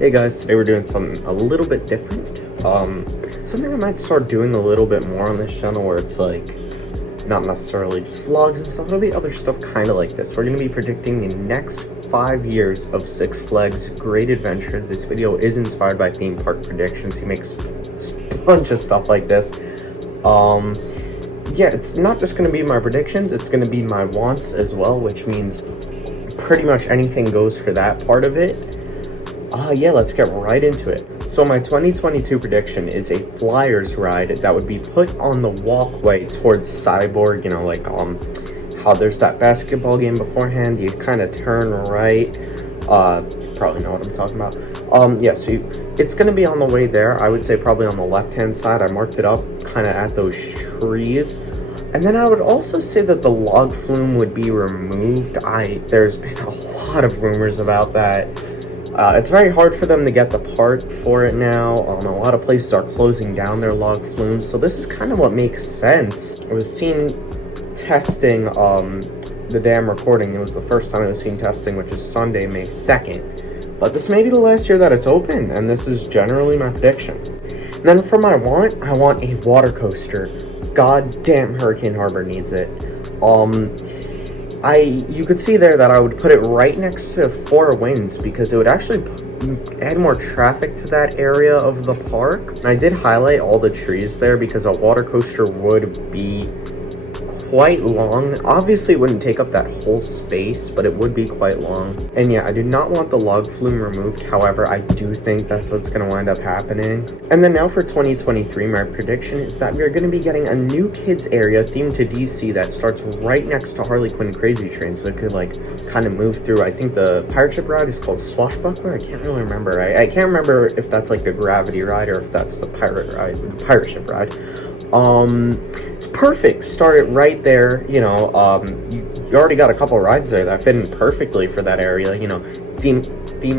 Hey guys, today we're doing something a little bit different. Something I might start doing a little bit more on this channel where it's like, not necessarily just vlogs and stuff, it'll be other stuff kind of like this. We're going to be predicting the next 5 years of Six Flags Great Adventure. This video is inspired by theme park predictions. He makes a bunch of stuff like this. Yeah, it's not just going to be my predictions, it's going to be my wants as well, which means pretty much anything goes for that part of it. Yeah, let's get right into it. So my 2022 prediction is a Flyers ride that would be put on the walkway towards Cyborg, you know, like how there's that basketball game beforehand, you kind of turn right. Probably know what I'm talking about. Yeah, so it's going to be on the way there. I would say probably on the left-hand side. I marked it up kind of at those trees. And then I would also say that the log flume would be removed. There's been a lot of rumors about that. It's very hard for them to get the part for it now. A lot of places are closing down their log flumes, so this is kind of what makes sense. I was seen testing the damn recording. It was the first time I was seen testing, which is Sunday, May 2nd. But this may be the last year that it's open, and this is generally my prediction. And then for my want, I want a water coaster. God damn, Hurricane Harbor needs it. You could see there that I would put it right next to Four Winds because it would actually add more traffic to that area of the park. And I did highlight all the trees there because a water coaster would be quite long. Obviously, it wouldn't take up that whole space, but it would be quite long. And yeah, I do not want the log flume removed. However, I do think that's what's going to wind up happening. And then now for 2023, my prediction is that we're going to be getting a new kids area themed to DC that starts right next to Harley Quinn Crazy Train, so it could like kind of move through. I think the pirate ship ride is called Swashbuckler. I can't really remember. I can't remember if that's like the gravity ride or if that's the pirate ride, the pirate ship ride. It's perfect. Start it right there. You know, you already got a couple rides there that fit in perfectly for that area. You know, theme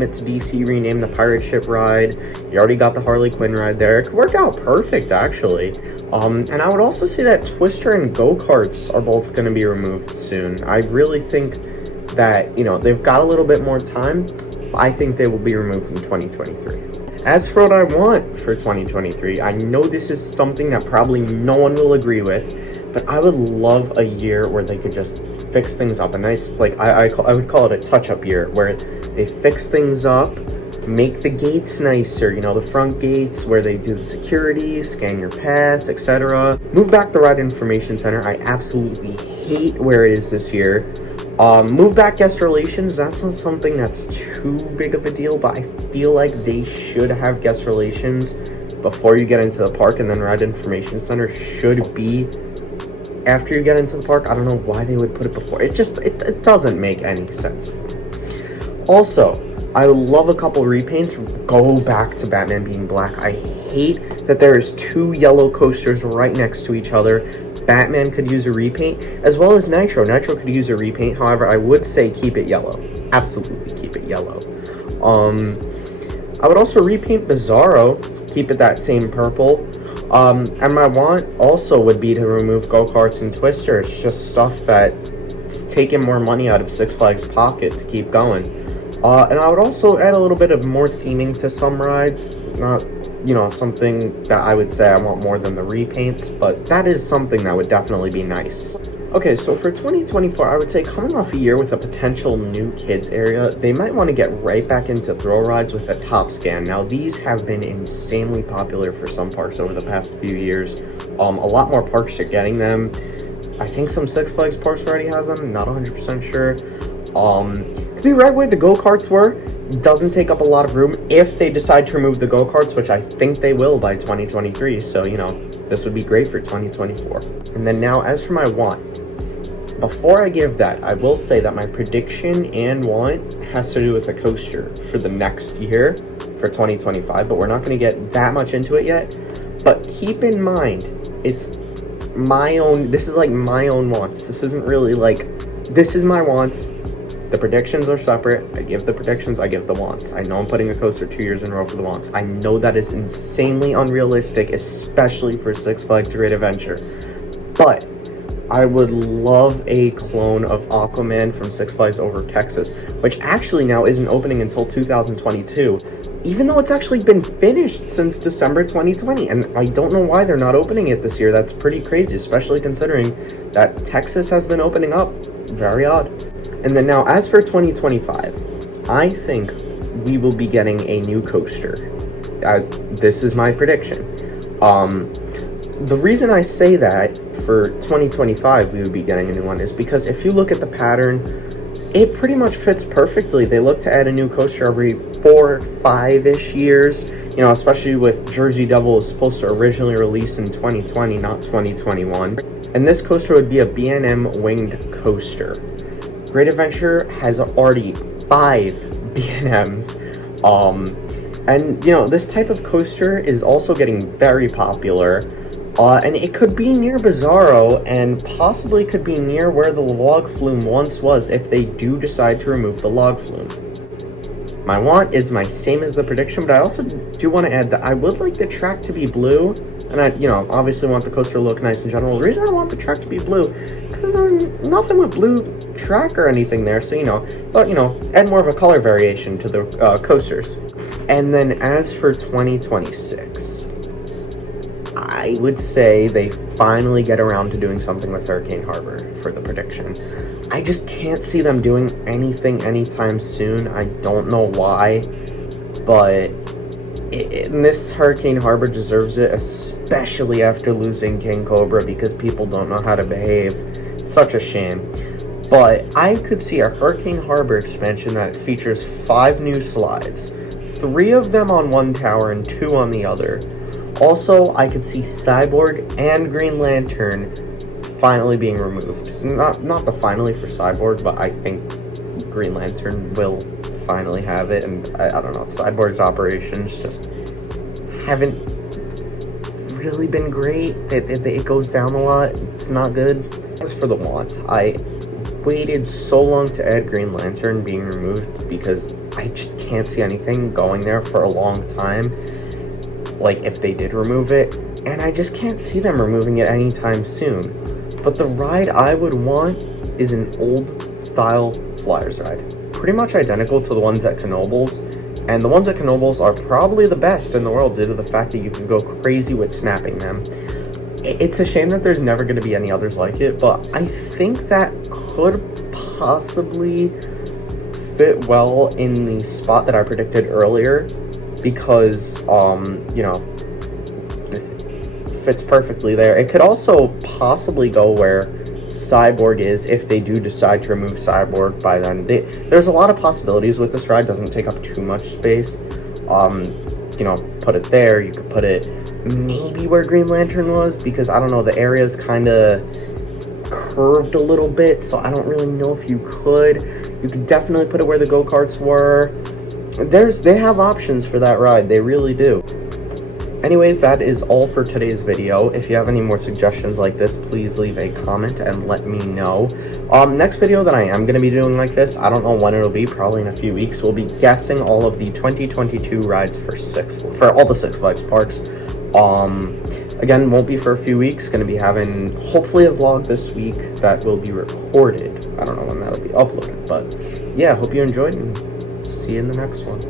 it to DC, rename the pirate ship ride. You already got the Harley Quinn ride there. It could work out perfect, actually. And I would also say that Twister and go-karts are both going to be removed soon. I really think that, you know, they've got a little bit more time. I think they will be removed in 2023. As for what I want for 2023, I know this is something that probably no one will agree with, but I would love a year where they could just fix things up. A nice, like, I would call it a touch-up year, where they fix things up, make the gates nicer, you know, the front gates where they do the security, scan your pass, etc. Move back the Ride Information Center. I absolutely hate where it is this year. Move back guest relations. That's not something that's too big of a deal, but I feel like they should have guest relations before you get into the park, and then Ride Information Center should be after you get into the park. I don't know why they would put it before. It doesn't make any sense. Also, I love a couple repaints. Go back to Batman being black. I hate that there is two yellow coasters right next to each other. Batman could use a repaint, as well as Nitro. Nitro could use a repaint. However, I would say keep it yellow. Absolutely keep it yellow. I would also repaint Bizarro. Keep it that same purple. And my want also would be to remove go-karts and Twister. It's just stuff that's taking more money out of Six Flags' pocket to keep going. And I would also add a little bit of more theming to some rides. Not, you know, something that I would say I want more than the repaints, but that is something that would definitely be nice. Okay, so for 2024, I would say coming off a year with a potential new kids area, they might want to get right back into thrill rides with a top scan. Now, these have been insanely popular for some parks over the past few years. A lot more parks are getting them. I think some Six Flags parks already has them, not 100% sure. Could be right where the go-karts were. Doesn't take up a lot of room if they decide to remove the go-karts, which I think they will by 2023. So, you know, this would be great for 2024. And then now, as for my want, before I give that, I will say that my prediction and want has to do with the coaster for the next year, for 2025, but we're not going to get that much into it yet. But keep in mind, it's my own, this is like my own wants. This isn't really like, this is my wants. The predictions are separate. I give the predictions, I give the wants. I know I'm putting a coaster 2 years in a row for the wants. I know that is insanely unrealistic, especially for Six Flags Great Adventure. But I would love a clone of Aquaman from Six Flags Over Texas, which actually now isn't opening until 2022, even though it's actually been finished since December 2020, and I don't know why they're not opening it this year. That's pretty crazy, especially considering that Texas has been opening up. Very odd. And then now, as for 2025, I think we will be getting a new coaster. This is my prediction. The reason I say that for 2025 we would be getting a new one is because if you look at the pattern, it pretty much fits perfectly. They look to add a new coaster every 4 or 5-ish years, you know, especially with Jersey Devil is supposed to originally release in 2020, not 2021. And this coaster would be a B&M winged coaster. Great Adventure has already 5 B&Ms. And, you know, this type of coaster is also getting very popular. And it could be near Bizarro, and possibly could be near where the log flume once was if they do decide to remove the log flume. My want is my same as the prediction, but I also do want to add that I would like the track to be blue, and I, you know, obviously want the coaster to look nice in general. The reason I want the track to be blue, because there's nothing with blue track or anything there, so, you know, but, you know, add more of a color variation to the coasters. And then as for 2026, I would say they finally get around to doing something with Hurricane Harbor for the prediction. I just can't see them doing anything anytime soon. I don't know why, but this Hurricane Harbor deserves it, especially after losing King Cobra, because people don't know how to behave. Such a shame. But I could see a Hurricane Harbor expansion that features 5 new slides, 3 of them on one tower and 2 on the other. Also, I could see Cyborg and Green Lantern finally being removed. Not the finally for Cyborg, but I think Green Lantern will finally have it. And I don't know, Cyborg's operations just haven't really been great. It goes down a lot. It's not good. As for the want, I waited so long to add Green Lantern being removed because I just can't see anything going there for a long time. Like, if they did remove it, and I just can't see them removing it anytime soon. But the ride I would want is an old style Flyers ride, pretty much identical to the ones at Knoebels, and the ones at Knoebels are probably the best in the world due to the fact that you can go crazy with snapping them. It's a shame that there's never going to be any others like it, but I think that could possibly fit well in the spot that I predicted earlier, because, you know, it fits perfectly there. It could also possibly go where Cyborg is if they do decide to remove Cyborg by then. There's a lot of possibilities with this ride. It doesn't take up too much space. You know, put it there. You could put it maybe where Green Lantern was, because I don't know, the area's kind of curved a little bit, so I don't really know if you could. You could definitely put it where the go-karts were. They have options for that ride, they really do. Anyways, that is all for today's video. If you have any more suggestions like this, please leave a comment and let me know. Next video that I am going to be doing like this, I don't know when it'll be, probably in a few weeks, we'll be guessing all of the 2022 rides for all the Six Flags parks. Again, won't be for a few weeks, going to be having hopefully a vlog this week that will be recorded. I don't know when that'll be uploaded, but yeah, hope you enjoyed and see you in the next one.